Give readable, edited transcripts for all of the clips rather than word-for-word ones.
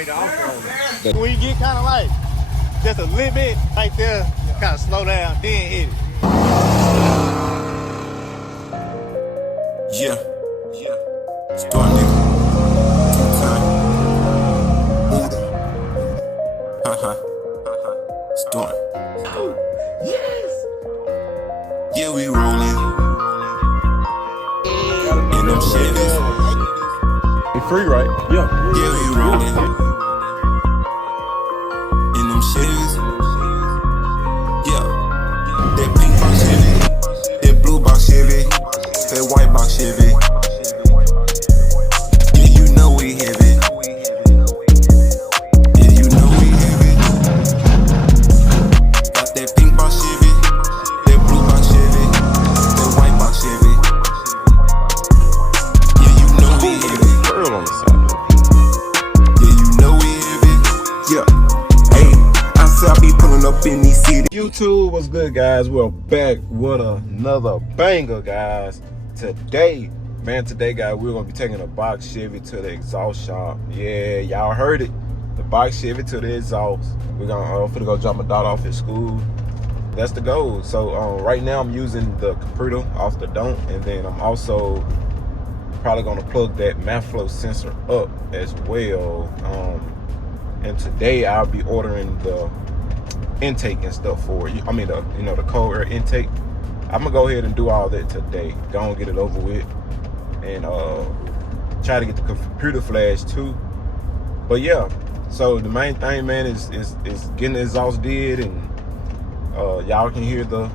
make the off-road. When you get kind of like just a little bit right there, kind of slow down, then hit it. Yeah. Store nigga. Storm. Yes. Yeah, we rolling in them Chevys. You free, right? Yeah, we rolling in them Chevys. Yeah, that pink box Chevy, that blue box Chevy, that white box Chevy. Yeah, you know we heavy. Yeah, you know we heavy. Got that pink box Chevy, that blue box Chevy, that white box Chevy. Yeah, you know we heavy. Girl on the side. Yeah, you know we heavy. Yeah. Hey, I said I be pulling up in these cities. YouTube, what's good, guys? We're back with another banger, guys. Today, guys, we're gonna be taking a box Chevy to the exhaust shop. Yeah, y'all heard it. The box Chevy to the exhaust. We're gonna finna go drop my daughter off at school. That's the goal. So right now I'm using the computer off the don't, and then I'm also probably gonna plug that math flow sensor up as well. And today I'll be ordering the intake and stuff for you. I mean the the cold air intake. I'm gonna go ahead and do all that today. Go and get it over with, and try to get the computer flash too. But yeah, so the main thing, man, is getting the exhaust did, and y'all can hear the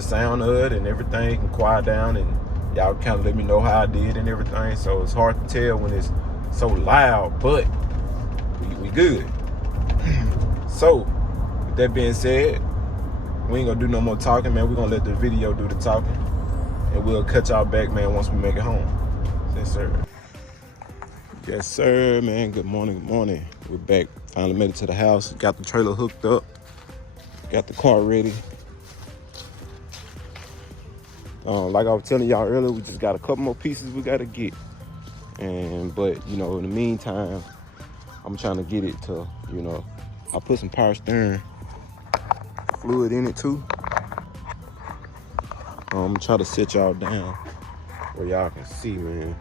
sound of it and everything can quiet down, and y'all kind of let me know how I did and everything. So it's hard to tell when it's so loud, but we good. So with that being said, we ain't gonna do no more talking, man. We're gonna let the video do the talking, and we'll cut y'all back, man, once we make it home. Yes, sir. Yes, sir, man. Good morning, We're back. Finally made it to the house. Got the trailer hooked up. Got the car ready. Like I was telling y'all earlier, we just got a couple more pieces we gotta get. But in the meantime, I'm trying to get it to, I put some power steering fluid in it too. I'm gonna try to set y'all down where y'all can see, man.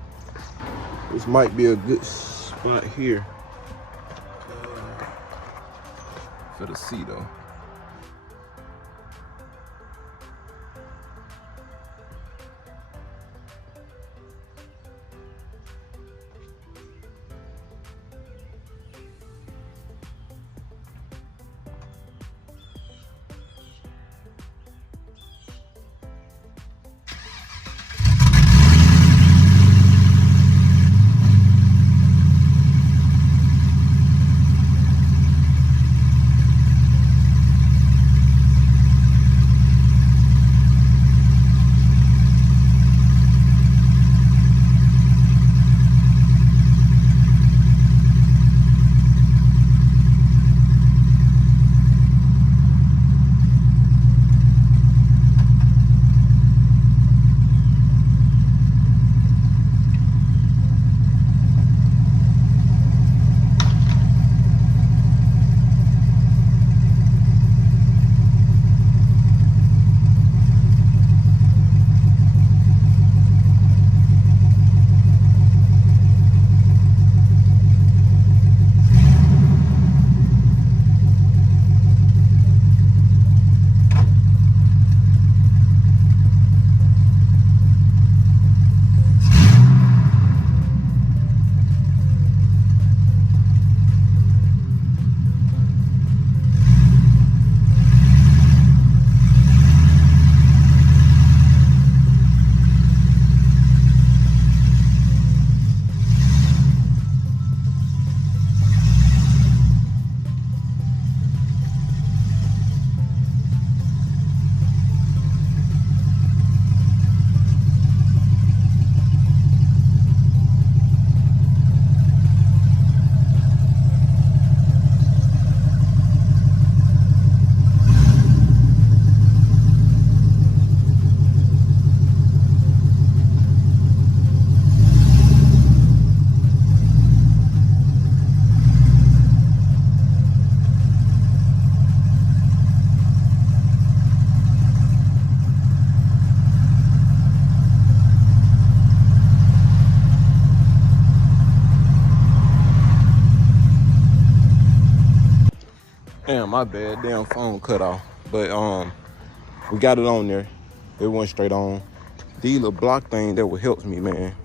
This might be a good spot here for the seat though. Damn, my bad. Damn, phone cut off. But we got it on there. It went straight on. These little block thing that would help me, man.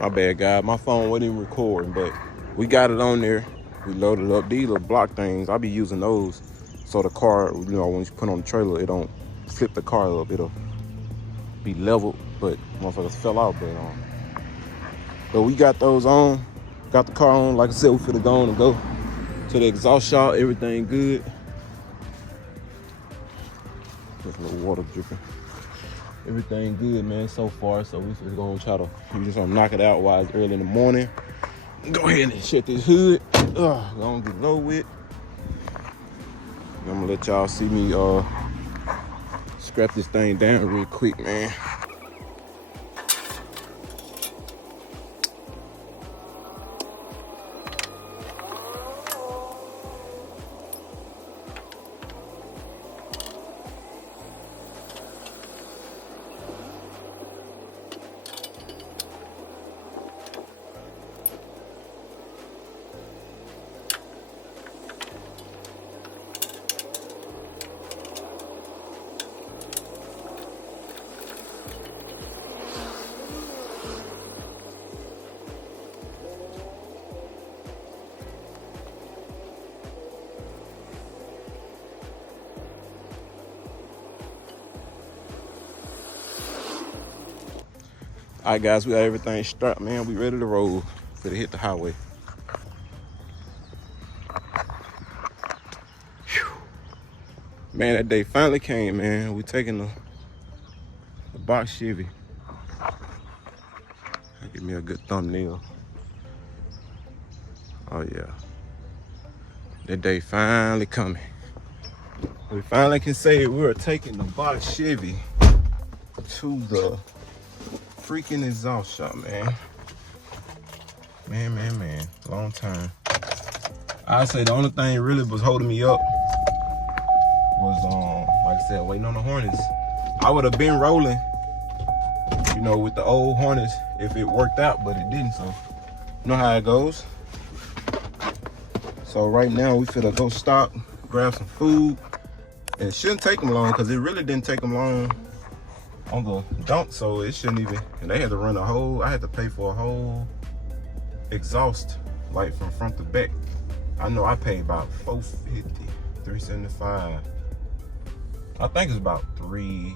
My bad, guy. My phone wasn't even recording, but we got it on there. We loaded up. These little block things, I be using those so the car, you know, when you put on the trailer, it don't flip the car up. It'll be leveled, but motherfuckers fell out. But we got those on. Got the car on. Like I said, we finna go on and go to the exhaust shop. Everything good. There's a little water dripping. Everything good, man, so far. So we just gonna try to, we just gonna knock it out while it's early in the morning. Go ahead and shut this hood. Gonna get low with. I'm gonna let y'all see me scrap this thing down real quick, man. All right, guys, we got everything strapped, man. We ready to roll for to hit the highway. Whew. Man, that day finally came, man. We taking the box Chevy. Give me a good thumbnail. Oh yeah, that day finally coming. We finally can say we're taking the box Chevy to the freaking exhaust shop, man. Man, long time. I say the only thing really was holding me up was like I said, waiting on the Hornets. I would have been rolling, you know, with the old Hornets if it worked out, but it didn't. So you know how it goes. So right now we finna go stop, grab some food. And it shouldn't take them long because it really didn't take them long on the dump, so it shouldn't even. And they had to run a whole, I had to pay for a whole exhaust, like from front to back. I know I paid about $450, $375. I think it's about $350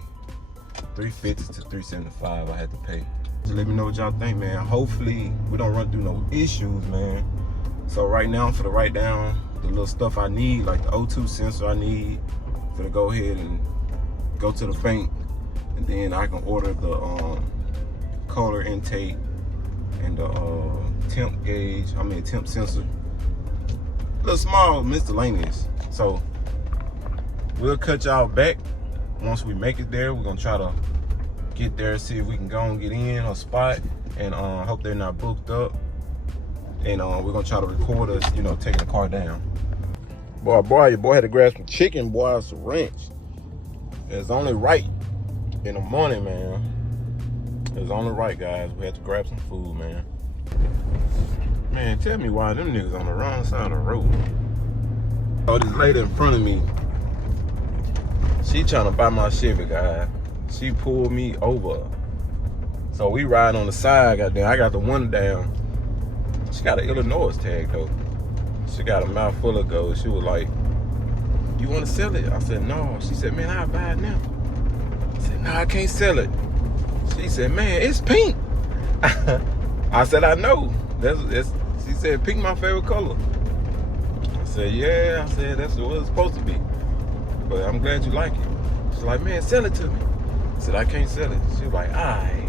to $375 I had to pay. Just let me know what y'all think, man. Hopefully we don't run through no issues, man. So right now I'm finna write down the little stuff I need, like the O2 sensor I need. Finna go ahead and go to the bank, and then I can order the color intake and the temp gauge, temp sensor. A little small miscellaneous. So we'll cut y'all back once we make it there. We're gonna try to get there, see if we can go and get in a spot, and hope they're not booked up. And we're gonna try to record us, you know, taking the car down. Boy, your boy had to grab some chicken, boy, some ranch. It's only right in the morning, man. It's only right, guys. We had to grab some food, man. Man, tell me why them niggas on the wrong side of the road. Oh, this lady in front of me, she trying to buy my Chevy, guys. She pulled me over. So we ride on the side, goddamn. I got the window down. She got an Illinois tag, though. She got a mouthful of gold. She was like, "You want to sell it?" I said, "No." She said, "Man, I'll buy it now." I said, "No, I can't sell it." She said, "Man, it's pink." I said, "I know." She said, "Pink my favorite color." I said, "Yeah." I said, "That's what it's supposed to be. But I'm glad you like it." She's like, "Man, sell it to me." I said, "I can't sell it." She was like, "Aight."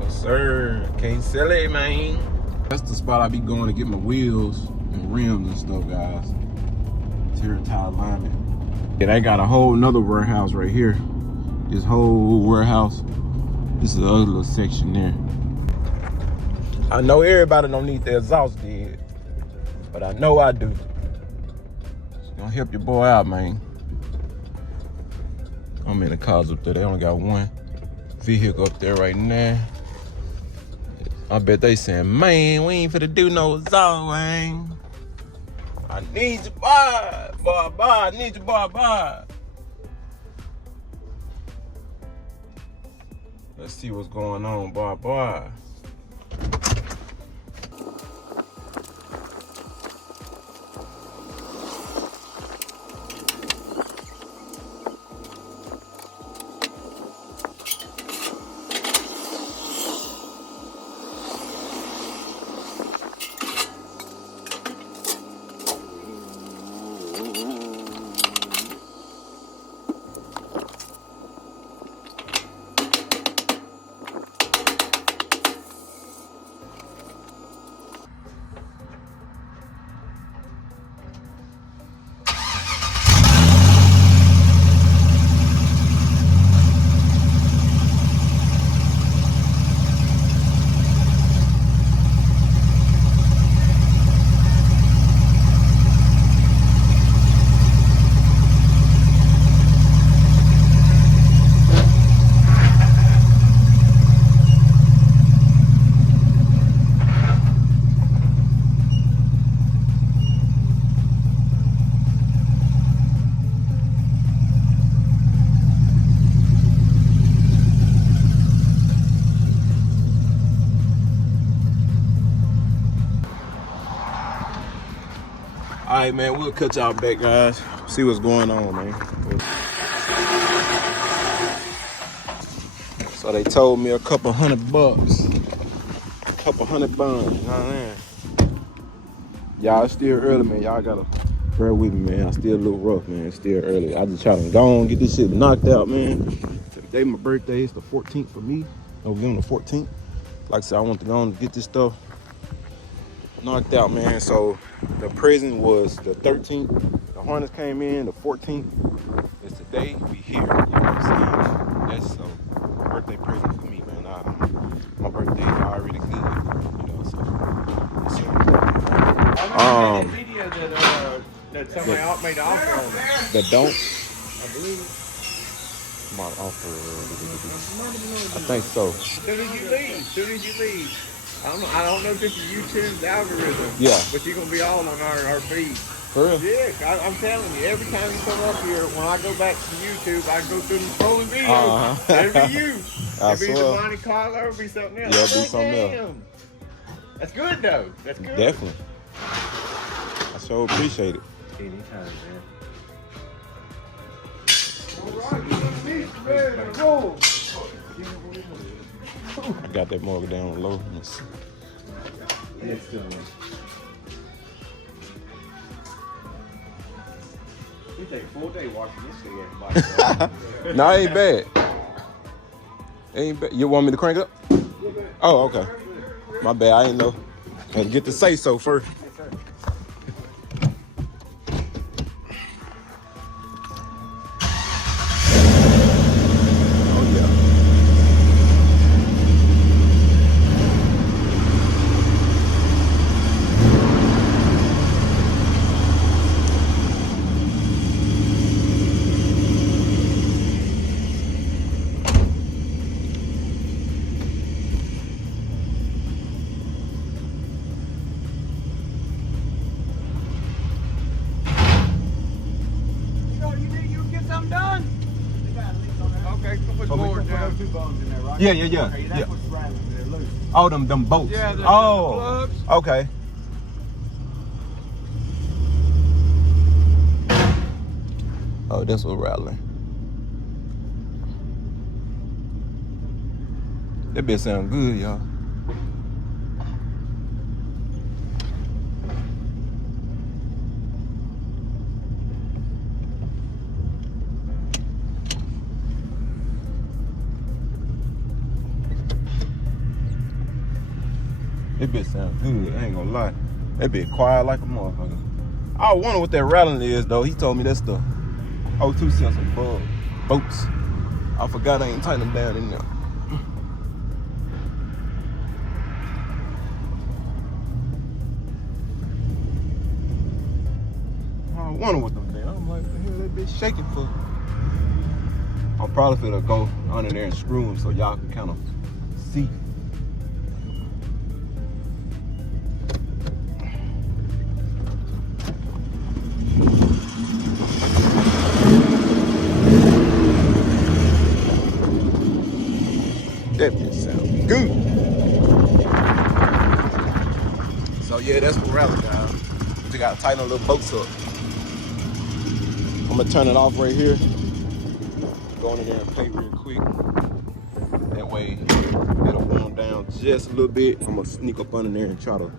"Oh, sir, can't sell it, man." That's the spot I be going to get my wheels and rims and stuff, guys. Tear tire alignment. Yeah, they got a whole nother warehouse right here. This whole warehouse. This is the other little section there. I know everybody don't need their exhaust did, but I know I do. It's gonna help your boy out, man. I'm in the cars up there. They only got one vehicle up there right now. I bet they saying, "Man, we ain't finna do no exhaust, man." I need you, boy. I need you, boy. Let's see what's going on, boy. All right, man, we'll cut y'all back, guys. See what's going on, man. So they told me a couple $100, a couple 100 buns, you know what I mean? Y'all, it's still early, man. Y'all gotta bear with me, man. I still a little rough, man. It's still early. I just try to go on, get this shit knocked out, man. Today my birthday, it's the 14th for me. November the 14th. Like I said, I want to go on and get this stuff knocked out, man. So the present was the 13th. The Hornets came in the 14th. It's today. We here. You know what I'm saying? That's a birthday present for me, man. My birthday is already good. You know, so. I made a video that somebody made an offer on it. The don't. I believe it. My offer. I think so. Soon as you leave. I don't know if this is YouTube's algorithm. Yeah. But you're gonna be all on our feed. For real? Yeah, I'm telling you, every time you come up here, when I go back to YouTube, I go through the scrolling videos. It'll be you. I It'll be swear. the Monte Carlo, it'll be something else. Yeah, it'll be something else. Damn. That's good though. That's good. Definitely. I so appreciate it. Anytime, man. I got that mug down low. Next to me. We take a full day watching this thing. No, it ain't bad. It ain't bad. You want me to crank it up? Oh, okay. My bad. I didn't know. Had to get to say so first. Yeah. Oh, them bolts. Yeah, the oh, plugs. Okay. Oh, this was rattling. That bitch sound good, y'all. That bitch sound good, I ain't gonna lie. That bitch quiet like a motherfucker. I wonder what that rattling is though. He told me that's the O2 sensor bolts. I forgot I ain't tighten them down in there. I wonder what them damn. I'm like, what the hell that bitch shaking for? I'm probably finna go under there and screw them so y'all can kind of see. tighten the little bolts up. I'm gonna turn it off right here. Go in there and play real quick. That way it'll warm down just a little bit. I'm gonna sneak up under there and try to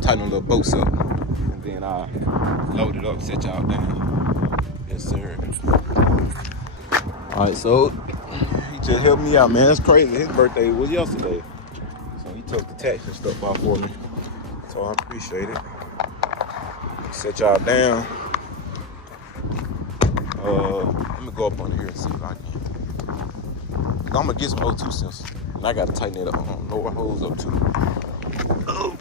tighten the little bolts up. And then I'll load it up, set y'all down. Yes, sir. All right, so he just helped me out, man. That's crazy. His birthday was yesterday. So he took the tax and stuff off for me. So I appreciate it. Set y'all down. Let me go up under here and see if I can. I'm gonna get some O2 sensors. And I gotta tighten it up. Lower hose up too. Oh,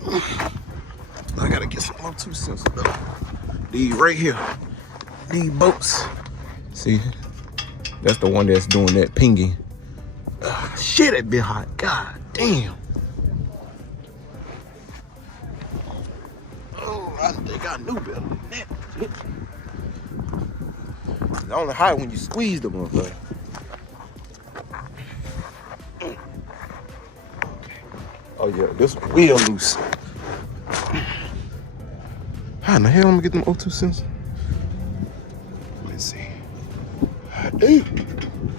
I gotta get some O2 sensors though. These right here. These bolts. See? That's the one that's doing that pinging. Shit, it been hot. God damn. Oh, I think I knew better than that. Shit. It's only hot when you squeeze the motherfucker. Okay. Oh yeah, this wheel loose. How in the hell I'm gonna get them O2 sensors? Let's see.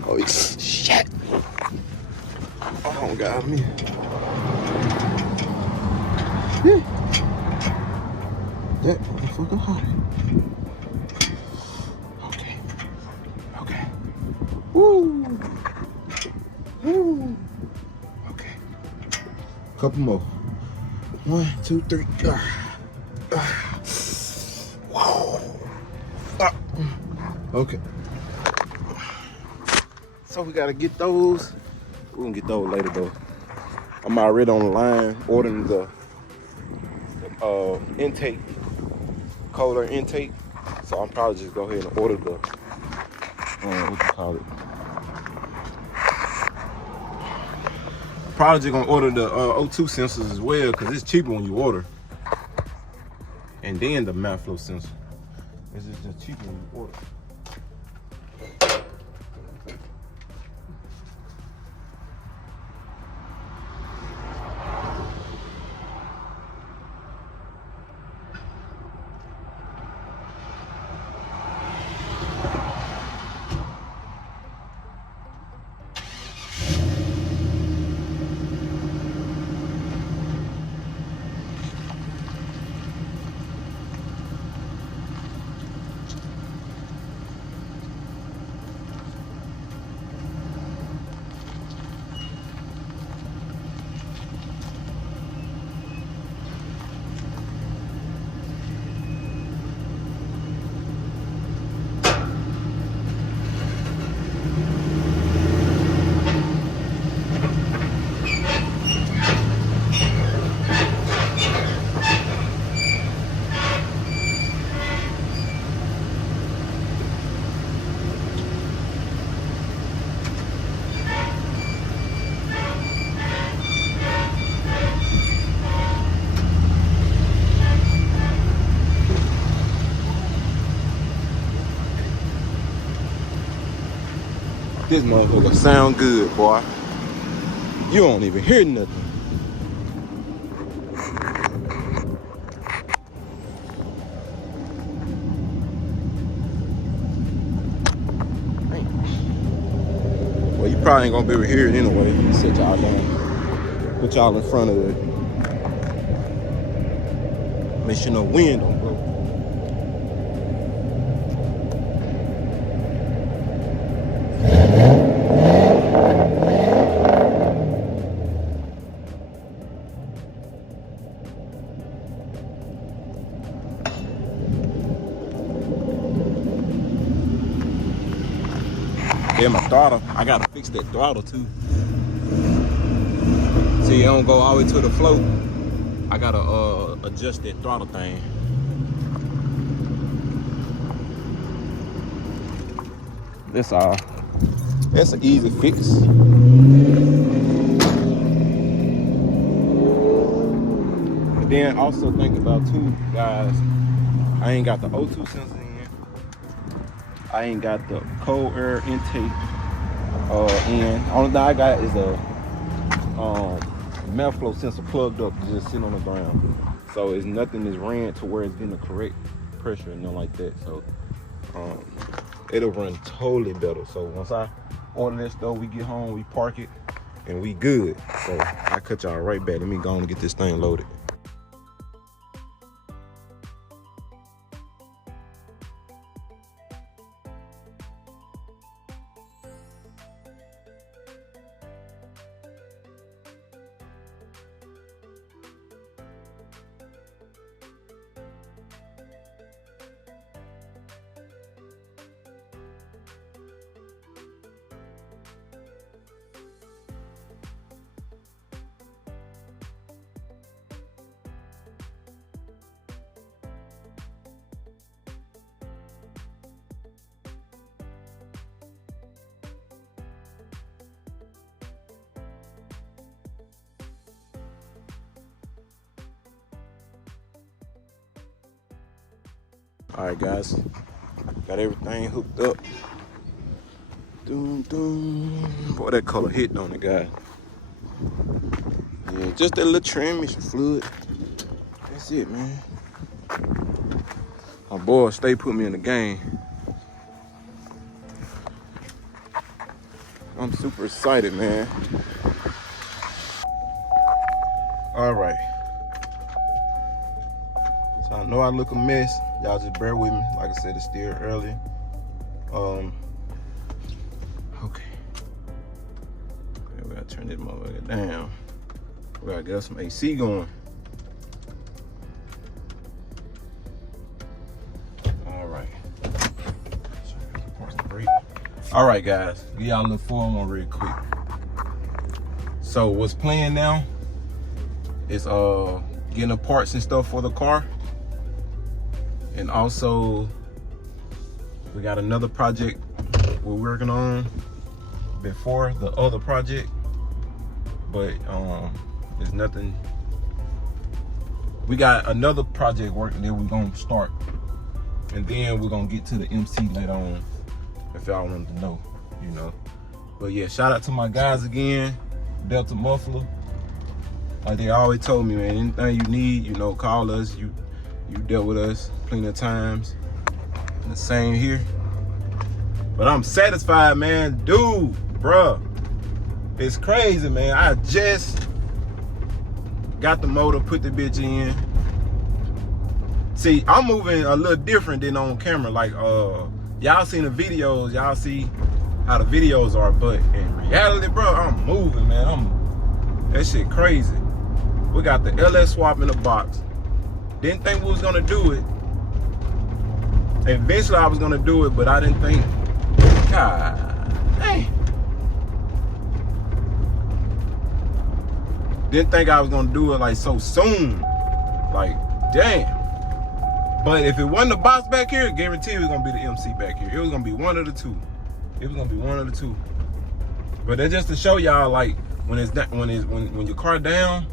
Oh shit! Oh God, me. That motherfucker hot. Okay. Woo. Woo. Okay. Couple more. 1, 2, 3. Okay. So we gotta get those. We're gonna get those later though. I'm already on the line ordering the intake, cold air intake. So I'm probably just go ahead and order the what you call it. Probably just gonna order the O2 sensors as well because it's cheaper when you order. And then the mass flow sensor. It's just cheaper when you order. This motherfucker sound good, boy. You don't even hear nothing. Well, you probably ain't gonna be able to hear it anyway. Sit y'all down. Put y'all in front of it. Make sure no wind don't blow. Yeah, my throttle. I gotta fix that throttle too. See, it don't go all the way to the float. I gotta adjust that throttle thing. That's all. That's an easy fix. But then also think about too, guys. I ain't got the O2 sensor in. I ain't got the cold air intake in. Only thing I got is a mouth flow sensor plugged up, just sitting on the ground. So it's nothing is ran to where it's getting the correct pressure and nothing like that. So it'll run totally better. So once I order this stuff, we get home, we park it, and we good. So I cut y'all right back. Let me go on and get this thing loaded. All right, guys, got everything hooked up. Doom, doom. Boy, that color hit on it, guys. Yeah, just that little transmission fluid. That's it, man. My boy stay put me in the game. I'm super excited, man. All right. So I know I look a mess. Y'all just bear with me. Like I said, it's still early. Okay. We gotta turn this motherfucker down. We gotta get some AC going. All right. All right, guys. Give y'all a little form on real quick. So what's playing now is getting the parts and stuff for the car. And also, we got another project we're working on before the other project, but there's nothing. We got another project working that we're gonna start, and then we're gonna get to the MC later on, if y'all wanted to know, you know. But yeah, shout out to my guys again, Delta Muffler. Like they always told me, man, anything you need, you know, call us. You dealt with us plenty of times. And the same here. But I'm satisfied, man. Dude, bruh. It's crazy, man. I just got the motor, put the bitch in. See, I'm moving a little different than on camera. Like, y'all seen the videos, y'all see how the videos are, but in reality, bro, I'm moving, man. That shit crazy. We got the LS swap in the box. Didn't think we was gonna do it. Eventually I was gonna do it, but I didn't think, God dang. Didn't think I was gonna do it like so soon. Like, damn. But if it wasn't the box back here, I guarantee it was gonna be the MC back here. It was gonna be one of the two. It was gonna be one of the two. But that's just to show y'all, like, when your car down,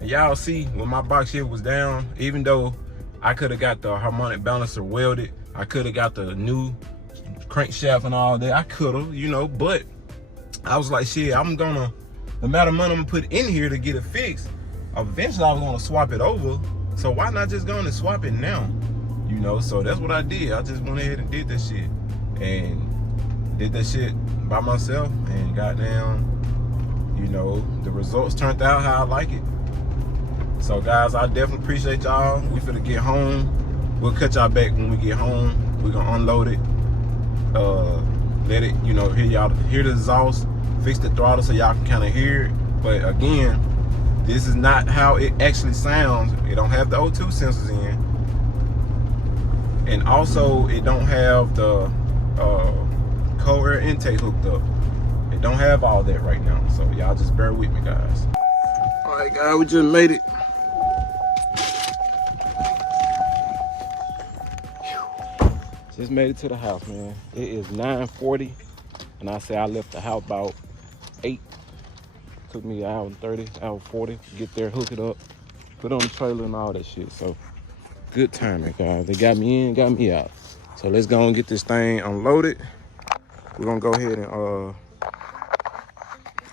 and y'all see when my box shift was down, even though I could have got the harmonic balancer welded, I could have got the new crankshaft and all that, I could have, you know, but I was like, shit, I'm gonna, the amount of money I'm gonna put in here to get it fixed, eventually I was gonna swap it over, so why not just go and swap it now, you know? So that's what I did. I just went ahead and did that shit, and did that shit by myself, and goddamn, you know, the results turned out how I like it. So guys, I definitely appreciate y'all. We finna get home. We'll cut y'all back when we get home. We're gonna unload it. Let it, you know, hear the exhaust, fix the throttle so y'all can kind of hear it. But again, this is not how it actually sounds. It don't have the O2 sensors in. And also, it don't have the cold air intake hooked up. It don't have all that right now. So y'all just bear with me, guys. All right, guys, we just made it. Just made it to the house, man. It is 9:40, and I say I left the house about 8. Took me an hour and 30, hour 40 to get there, hook it up, put on the trailer and all that shit. So good timing, guys. They got me in, got me out. So let's go and get this thing unloaded. We're gonna go ahead and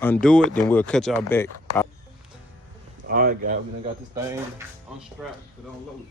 undo it, then we'll cut y'all back. All right, guys, we done got this thing unstrapped, put it unloaded.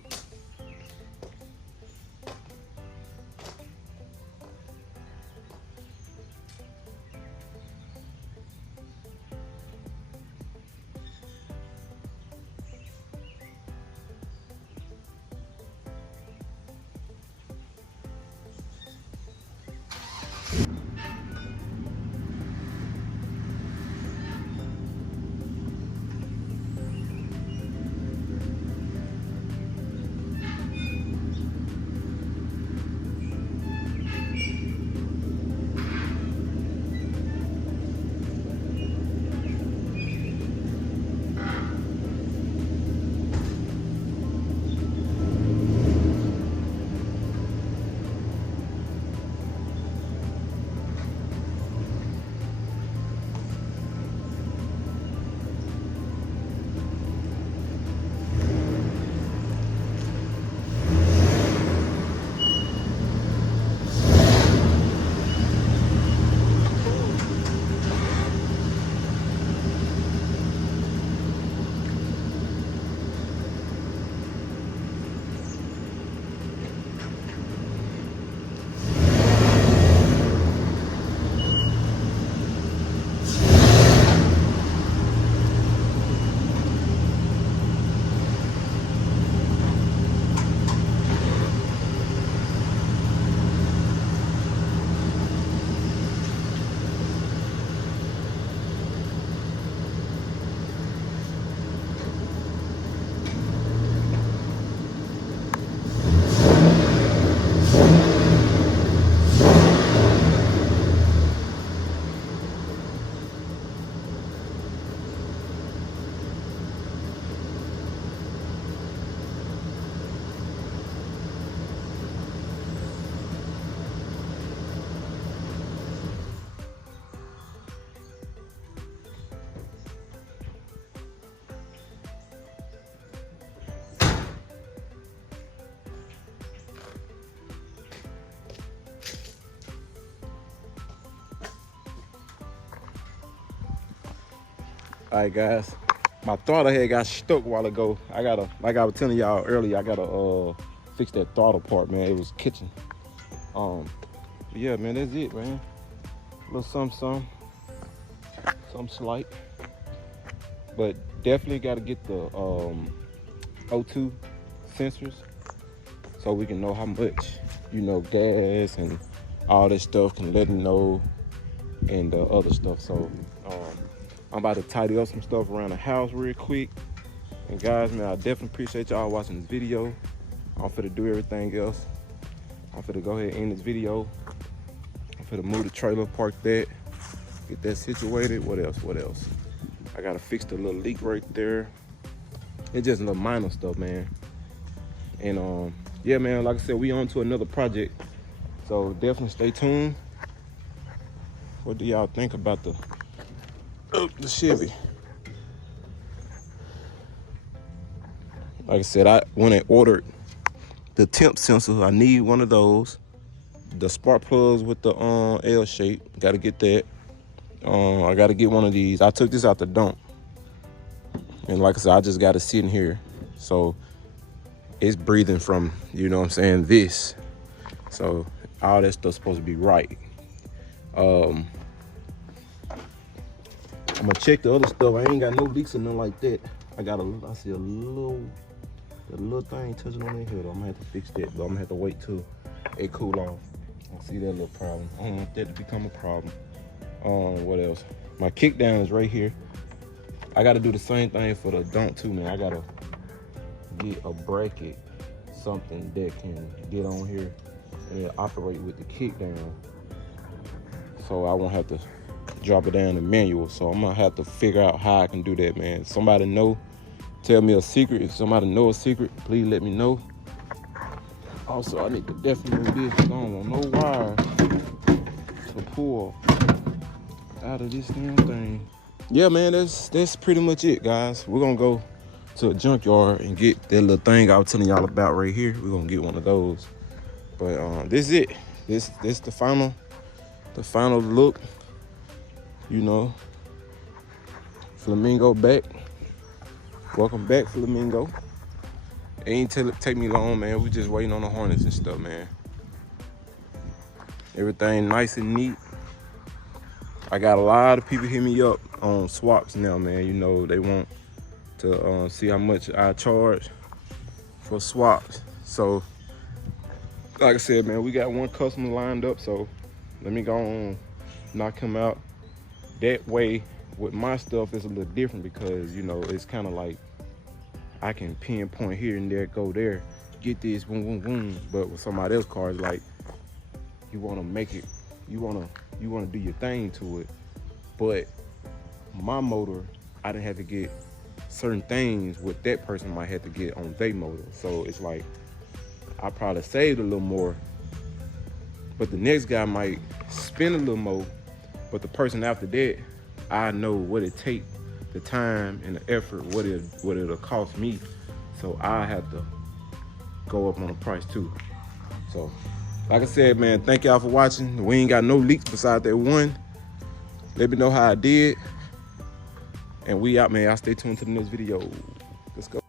All right, guys, my throttle head got stuck a while ago. Like I was telling y'all earlier, I gotta fix that throttle part, man. It was kitchen. But yeah, man, that's it, man. A little something slight, but definitely got to get the O2 sensors so we can know how much, you know, gas and all that stuff can let them know, and other stuff. So I'm about to tidy up some stuff around the house real quick. And guys, man, I definitely appreciate y'all watching this video. I'm finna do everything else. I'm finna go ahead and end this video. I'm finna move the trailer, park that, get that situated. What else? I gotta fix the little leak right there. It's just a little minor stuff, man. And yeah, man, like I said, we on to another project. So definitely stay tuned. What do y'all think about the Chevy? Like I said, I went and ordered the temp sensor. I need one of those. The spark plugs with the L shape. Got to get that. I got to get one of these. I took this out the dump, and like I said, I just got to sit in here, so it's breathing from, you know what I'm saying, this. So all that stuff's supposed to be right. I'm gonna check the other stuff. I ain't got no leaks or nothing like that. I see a little thing touching on that head. I'm gonna have to fix that, but I'm gonna have to wait till it cool off. I see that little problem. I don't want that to become a problem. What else? My kick down is right here. I gotta do the same thing for the dump too, man. I gotta get a bracket, something that can get on here and operate with the kick down, so I won't have to drop it down in manual. So I'm gonna have to figure out how I can do that, man. Somebody know, tell me a secret. If somebody know a secret, please let me know. Also, I need to definitely move this. I don't want no wire to pull out of this damn thing. Yeah, man, that's pretty much it, guys. We're gonna go to a junkyard and get that little thing I was telling y'all about right here. We're gonna get one of those. But this is it. This the final look. You know, Flamingo back. Welcome back, Flamingo. It ain't take me long, man. We just waiting on the harness and stuff, man. Everything nice and neat. I got a lot of people hit me up on swaps now, man. You know, they want to see how much I charge for swaps. So, like I said, man, we got one customer lined up. So, let me go on, knock him out. That way, with my stuff, it's a little different because, you know, it's kind of like I can pinpoint here and there, go there, get this, boom, boom, boom. But with somebody else's car, it's like you want to make it, you want to do your thing to it. But my motor, I didn't have to get certain things what that person might have to get on their motor. So it's like I probably saved a little more, but the next guy might spend a little more. But the person after that, I know what it takes, the time and the effort, what it'll cost me. So I have to go up on the price too. So, like I said, man, thank y'all for watching. We ain't got no leaks besides that one. Let me know how I did. And we out, man. Y'all stay tuned to the next video. Let's go.